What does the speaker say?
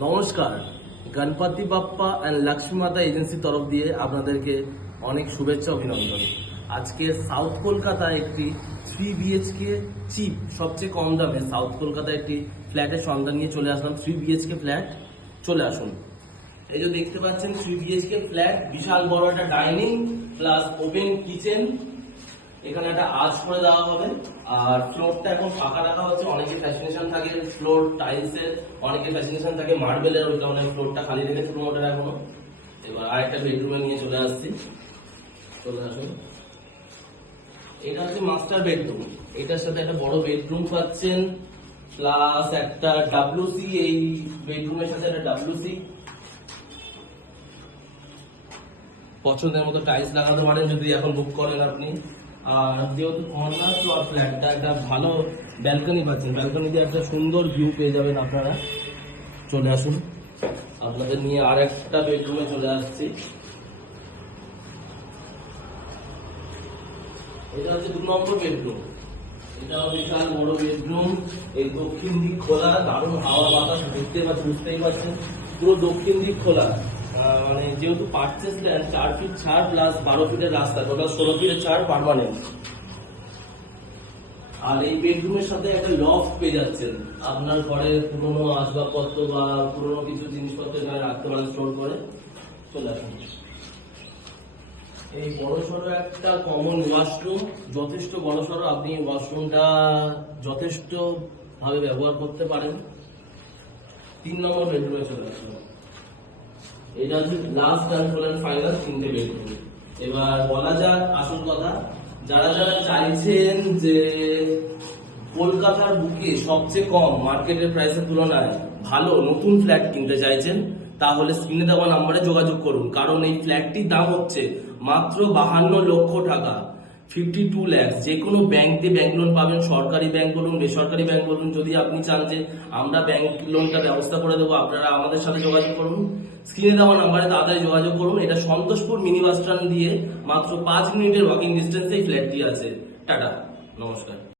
নমস্কার, গণপতি বাপ্পা অ্যান্ড লক্ষ্মী মাতা এজেন্সির তরফ দিয়ে আপনাদেরকে অনেক শুভেচ্ছা অভিনন্দন। আজকে সাউথ কলকাতায় একটি 3 BHK চিপ, সবচেয়ে কম দামে সাউথ কলকাতায় একটি ফ্ল্যাটের সন্ধান নিয়ে চলে আসলাম। 3 BHK ফ্ল্যাট, চলে আসুন। এই যে দেখতে পাচ্ছেন 3 BHK ফ্ল্যাট, বিশাল বড় একটা ডাইনিং প্লাস ওপেন কিচেন, এখানে একটা আর্চ করে দেওয়া হবে। আর ফ্লোরটা এখন ফাঁকা রাখা হচ্ছে, অনেকে ফ্যাসিনেশন থাকে ফ্লোর টাইলসের, অনেকে ফ্যাসিনেশন থাকে মার্বেলের, ওই কারণে ফ্লোরটা খালি রেখেছে প্রোমোটার এখনো। এবার আরেকটা বেডরুমে নিয়ে চলে আসছি, চলে আসুন। এটা হচ্ছে মাস্টার বেডরুম, এটার সাথে একটা বড় বেডরুম পাচ্ছেন, প্লাস একটা WC, এই বেডরুমের সাথে একটা WC। পছন্দের মতো টাইলস লাগাতে পারেন যদি এখন বুক করেন আপনি। আর যেহেতু কর্নার ফ্লোর ফ্ল্যাটটা, একটা ভালো ব্যালকনি পাচ্ছেন, ব্যালকনি দিয়ে একটা সুন্দর ভিউ পেয়ে যাবেন আপনারা। চলে আসুন, আপনাদের নিয়ে আর একটা বেডরুমে চলে আসছি। এটা হচ্ছে 2 নম্বর বেডরুম, এটাও বিশাল বড় বেডরুম। এই দক্ষিণ দিক খোলা, দারুণ হাওয়া বাতাস বুঝতেই পারছেন, পুরো দক্ষিণ দিক খোলা। মানে যেহেতু পার্চেস দেন 4 ফিট ছাড় প্লাস 12 ফিটের রাস্তা, টোটাল 16 ফিটের ছাড় পার্মানেন্ট। আর এই বেডরুমের সাথে একটা লফট পেয়ে যাচ্ছেন, আপনার ঘরের পুরোনো আসবাবপত্র বা পুরোনো কিছু জিনিসপত্র এখানে রাখতে পারেন স্টোর করে। চলে আসুন। এই বড়সড় একটা কমন ওয়াশরুম, যথেষ্ট বড়সড়, আপনি ওয়াশরুমটা যথেষ্ট ভাবে ব্যবহার করতে পারেন। 3 নম্বর বেডরুমে চলে আসুন। এটা হচ্ছে last and full and final 3টে বেডরুম। এবার বলা যাক আসল কথা, যারা যারা চাইছেন যে কলকাতার বুকে সবচেয়ে কম মার্কেটের প্রাইসের তুলনায় ভালো নতুন ফ্ল্যাট কিনতে চাইছেন, তাহলে স্ক্রিনে দেওয়া নাম্বারে যোগাযোগ করুন। কারণ এই ফ্ল্যাটটির দাম হচ্ছে মাত্র 52 লক্ষ টাকা, 52 লাখ। যে কোনো ব্যাংক দিয়ে ব্যাংক লোন পাবেন, সরকারি ব্যাংক বলুন, বেসরকারি ব্যাংক বলুন। যদি আপনি চান যে আমরা ব্যাংক লোনটা ব্যবস্থা করে দেবো, আপনারা আমাদের সাথে যোগাযোগ করুন। স্ক্রিনে দেওয়া নাম্বারে তাড়াতাড়ি যোগাযোগ করুন। এটা সন্তোষপুর মিনি বাস স্ট্যান্ড দিয়ে মাত্র 5 মিনিটের ওয়াকিং ডিস্টেন্সে এই ফ্ল্যাটটি আছে। টাটা, নমস্কার।